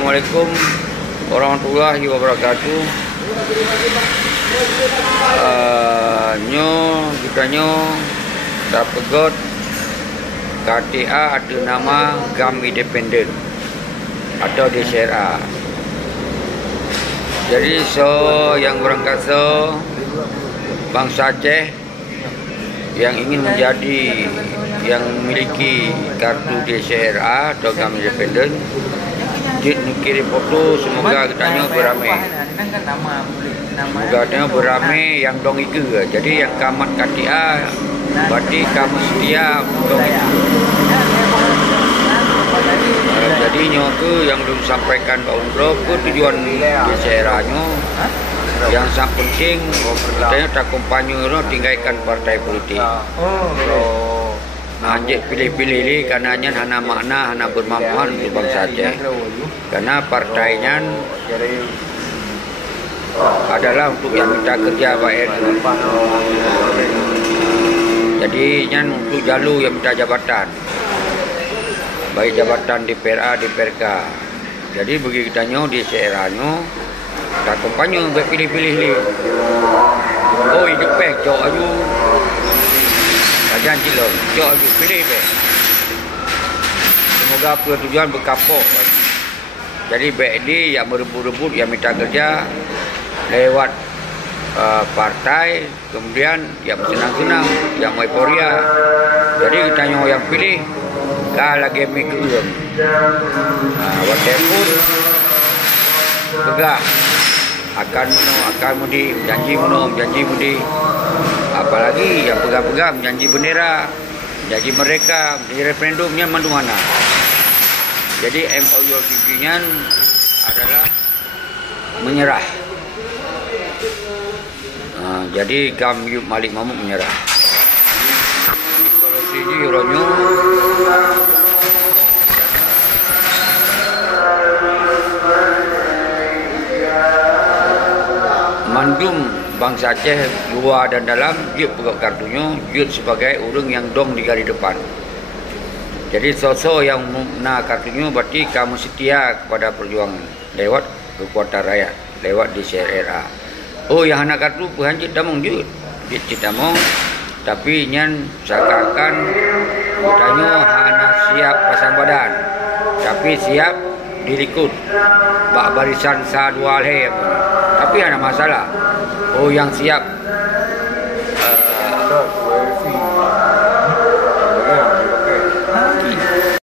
Assalamualaikum warahmatullahi wabarakatuh. Kita terpegot KTA ada nama GAM Independen atau DCRA. Jadi yang berangkat bangsa Aceh yang ingin menjadi yang memiliki kartu DCRA atau GAM Independen, kirim foto, semoga katanya beramai. Semoga beramai yang dong itu. Jadi yang kamat KTA berarti kamu setia dong itu. Jadi nyoku yang belum sampaikan Pak Undro ke tujuan DCRA-nya yang sangat penting katanya tak kompanyo tinggalkan partai politik. Anjek pilih-pilih ni karena hana makna, hana bermanfaat untuk bangsa Aceh. Karena partainya adalah untuk yang minta kerja baik. Jadi untuk jalur yang minta jabatan, baik jabatan di PRA, di PRK. Jadi bagi kita di CRA-nya, tak kompanyo pilih-pilih ni. Oh, hidup cok aju. Janji loh, jauh pilih be. Semoga tujuan berkapok. Jadi BD yang merebut-rebut, yang minta kerja lewat partai, kemudian yang senang-senang, yang euforia. Jadi kita yang pilih, lagi mikir. Walaupun tegak akan mudi, janji mudi. Apalagi yang pegang-pegang janji bendera, janji mereka, janji referendumnya mana. Jadi MOU nya adalah menyerah. Jadi GAM Malik Mahmud menyerah. Solusi Euronya mandum bangsa Aceh luar dan dalam, dia pegang kartunya, dia sebagai orang yang dong di garis depan. Jadi sosok yang nak kartunya berarti kamu setia kepada perjuangan lewat kekuatan rakyat, lewat DCRA. Oh, yang anak kartu berhanjit damong dia damong, tapi nyan seakan-akan katanya hana siap pasang badan, tapi siap dirikut bak barisan sa dua leh, tapi ada masalah. Oh, yang siap